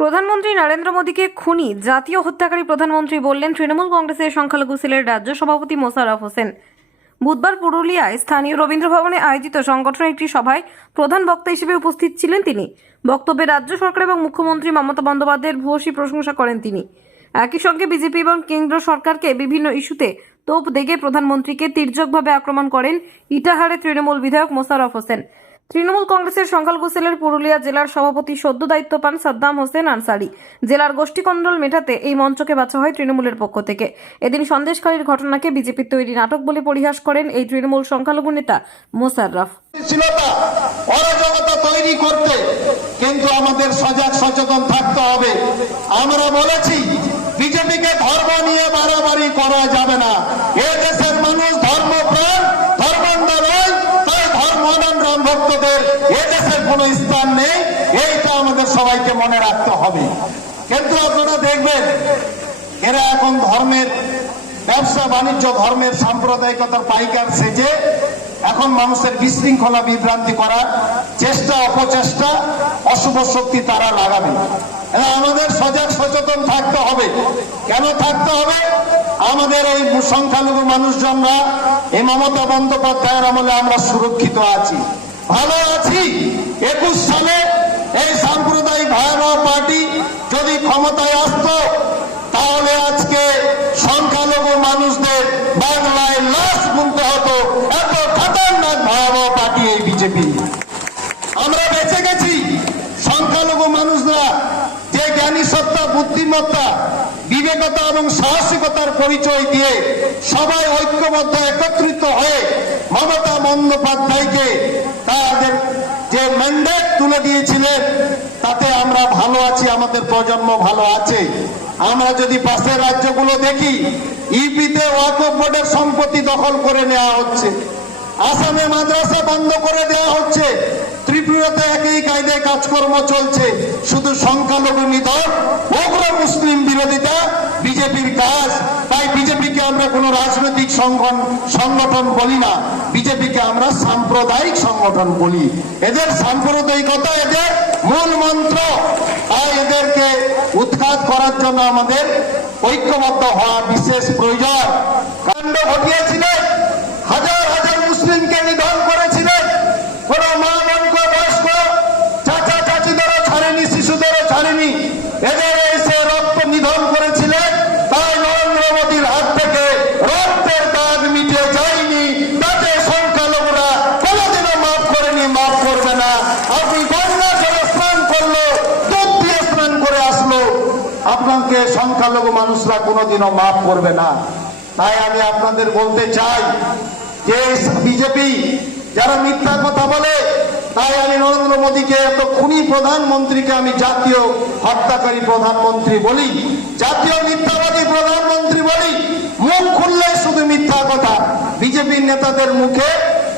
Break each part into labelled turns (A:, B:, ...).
A: প্রধানমন্ত্রী নরেন্দ্র মোদীকে খুনি, জাতীয় হত্যাকারী প্রধানমন্ত্রী বললেন তৃণমূল কংগ্রেসের সংখ্যালঘু সেলের রাজ্য সভাপতি মোশাররফ হোসেন। বুধবার পুরুলিয়ায় স্থানীয় রবীন্দ্র ভবনে আয়োজিত সংগঠনের একটি সভায় প্রধান বক্তা হিসেবে উপস্থিত ছিলেন তিনি। বক্তব্যে রাজ্য সরকার এবং মুখ্যমন্ত্রী মমতা বন্দ্যোপাধ্যায়ের ভূয়সী প্রশংসা করেন তিনি। একই সঙ্গে বিজেপি এবং কেন্দ্র সরকারকে বিভিন্ন ইস্যুতে তোপ দেগে প্রধানমন্ত্রীকে তির্যকভাবে আক্রমণ করেন ইটাহারে তৃণমূল বিধায়ক মোশাররফ হোসেন। তৃণমূল কংগ্রেসের সংখ্যালঘু সেলের পুরুলিয়া জেলার সভাপতি সদ্য দায়িত্ব পান সাদ্দাম হোসেন আনসারি। জেলার গোষ্ঠী গোষ্ঠীকন্দল মেটাতে এই মঞ্চকে বাছা হয় তৃণমূলের পক্ষ থেকে। এদিন সন্দেশকারীর ঘটনাকে বিজেপির তৈরি নাটক বলে পরিহাস করেন এই তৃণমূল সংখ্যালঘু নেতা
B: অরাজকতা তৈরি করতে কিন্তু আমাদের সজাগ সচেতন থাকতে হবে। আমরা বলেছি, বিজেপিকে ধর্ম নিয়ে বাড়াবাড়ি করা যাবে কোনো স্থান নেই, এইটা আমাদের সবাইকে মনে রাখতে হবে। কিন্তু আপনারা দেখবেন, এরা এখন ধর্মের, ব্যবসা, বাণিজ্য, ধর্মের, সাম্প্রদায়িকতার পাইকার সেজে এখন মানুষের বিশৃঙ্খলা, বিভ্রান্তি করার চেষ্টা, অপচেষ্টা, অশুভ শক্তি তারা লাগাবে আমাদের সজাগ, সচেতন থাকতে হবে। কেন থাকতে হবে? আমাদের এই সংখ্যালঘু মানুষজনরা এই মমতা বন্দ্যোপাধ্যায়ের আমলে আমরা সুরক্ষিত আছি। ভালো আছি। একুশ সালে এই সাম্প্রদায়িক ভয়াবহ পার্টি যদি ক্ষমতায় আসত, তাহলে আজকে সংখ্যালঘু মানুষদের বাংলায় লাশ গুনতে হতো। এত খতরনাক ভয়াবহ পার্টি এই বিজেপি আমরা বেঁচে গেছি সংখ্যালঘু মানুষরা যে জ্ঞানী সত্তা বুদ্ধিমত্তা বিবেকতা এবং সাহসিকতার পরিচয় দিয়ে সবাই ঐক্যবদ্ধ, একত্রিত হয়ে মমতা বন্দ্যোপাধ্যায়কে তাদের যে ম্যান্ডেট তুলে দিয়েছিলেন, তাতে আমরা ভালো আছি, আমাদের প্রজন্ম ভালো আছে। আমরা যদি পাশের রাজ্যগুলো দেখি, ইপিতে ওয়াকফ বোর্ডের সম্পত্তি দখল করে নেওয়া হচ্ছে, আসামে মাদ্রাসা বন্ধ করে দেওয়া হচ্ছে, ত্রিপুরাতে একই কায়দায় কাজকর্ম চলছে, শুধু সংখ্যালঘু নিধন কোনো রাজনৈতিক সংগঠন বলি না। বিজেপিকে আমরা সাম্প্রদায়িক সংগঠন বলি। এদের সাম্প্রদায়িকতা এদের মূল মন্ত্র। তাই এদেরকে উৎখাত করার জন্য আমাদের ঐক্যবদ্ধ হওয়া বিশেষ প্রয়োজন। কাণ্ড ঘটিয়েছিলেন, হাজার হাজার মুসলিমকে নিধন করেছিলেন। কোন মা বোনকে বয়স্ক চাচা চাচিদেরও ছাড়েনি, শিশুদেরও ছাড়েনি। এদের এসে রক্ত নিধন করেছিলেন তাই নরেন্দ্র মোদীর হাত থেকে রক্তের দাগ মিটে যায়নি তাতে সংখ্যালঘুরা কোনোদিনও মাফ করেনি মাফ করবে না আপনি গঙ্গা জলে স্নান করল দুধ দিয়ে স্নান করে আসলো আপনাকে সংখ্যালঘু মানুষরা কোনোদিনও মাফ করবে না। তাই আমি আপনাদের বলতে চাই যে বিজেপি যারা মিথ্যা কথা বলে, তাই আমি নরেন্দ্র মোদীকে এত খুনি প্রধানমন্ত্রীকে আমি জাতীয় হত্যাকারী প্রধানমন্ত্রী বলি, জাতীয় মিথ্যাবাদী প্রধানমন্ত্রী বলি, মুখ খুললে শুধু মিথ্যা কথা। বিজেপির নেতাদের মুখে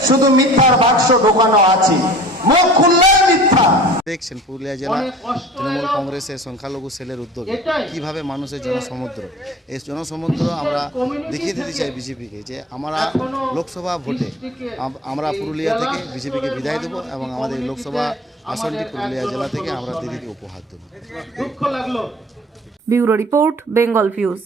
B: শুধু মিথ্যার বাক্স ঢোকানো আছে। মুখ খুললে মিথ্যা।
C: দেখছেন পুরুলিয়া জেলা তৃণমূল কংগ্রেসের সংখ্যালঘু সেলের উদ্যোগে কীভাবে মানুষের জনসমুদ্র এই জনসমুদ্র আমরা দেখিয়ে দিতে চাই বিজেপিকে যে আমরা লোকসভা ভোটে আমরা পুরুলিয়া থেকে বিজেপিকে বিদায় দেবো এবং আমাদের লোকসভা আসনটি পুরুলিয়া জেলা থেকে আমরা দিদিকে উপহার দেবো।
A: Bureau report Bengal views